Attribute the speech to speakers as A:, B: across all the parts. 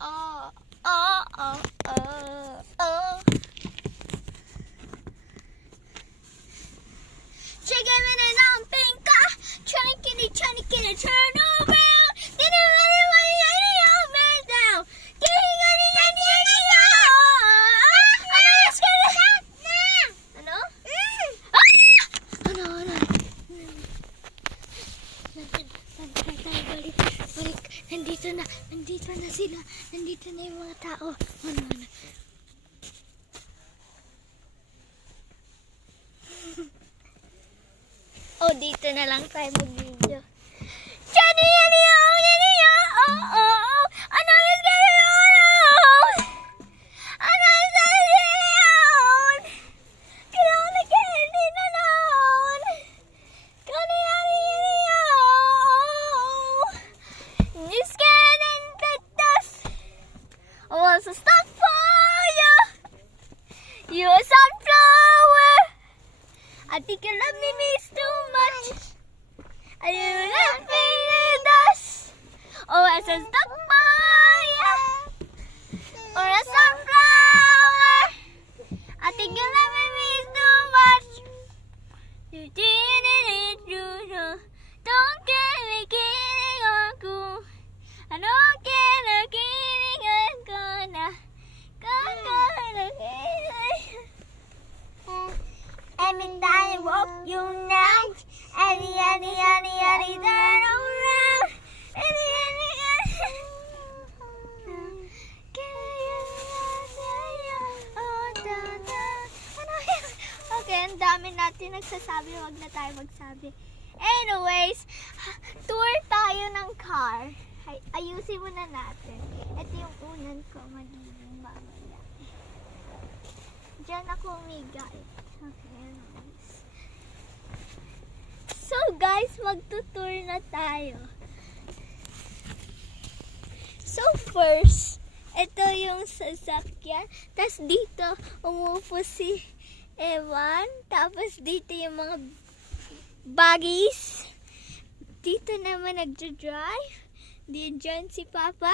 A: oh, oh, oh, oh, oh. Chicken and an umpinka, trankini, trankini, turn around. Then I really want to get it all burned down. Getting on the end of the Ano? Ano? Ano? Ano? Balik, balik, balik. Nandito na. Nandito. Na sila. Nandito na yung mga tao. Ano, ano? Oh, dito na lang tayo mag-video. Johnny, oh, Johnny, I to stop fire. You're a sunflower. I think you love me miss too much. Oh, I do not feel the dust. Oh, as a fire. Or a sunflower. I think you love me miss too much. You did it, you know. Don't get me kidding ako. Ano kaya kidding Ang dami natin nagsasabi, wag na tayo magsabi. Anyways, tour tayo ng car. Ay, ayusin muna natin. Ito yung unan ko, magiging mamaya. Diyan ako umigay. Okay, anyways. So guys, magtutour na tayo. So first, ito yung sasakyan. Tapos dito, umupo si Ewan. Tapos dito yung mga baggies. Dito naman nagdadrive. Diyan dyan si Papa.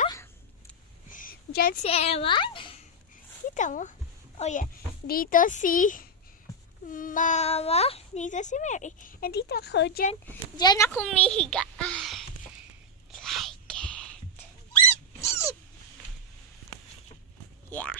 A: Diyan si Ewan. Kita mo? Oh yeah. Dito si Mama. Dito si Mary. And dito ako. Diyan, diyan ako mihiga. Ah, like it. Yeah.